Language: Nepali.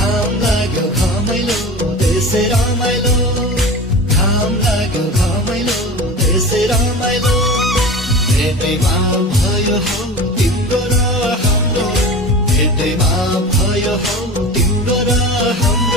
घाम लाग्यो घमाइलो त्यसै रमाइलो घाम लाग्यो घमाइलो त्यसै रमाइलो भेटैमा भयो हौ तिम्रो र हाम्रो भेटैमा भयो हौ तिम्रो र हाम्रो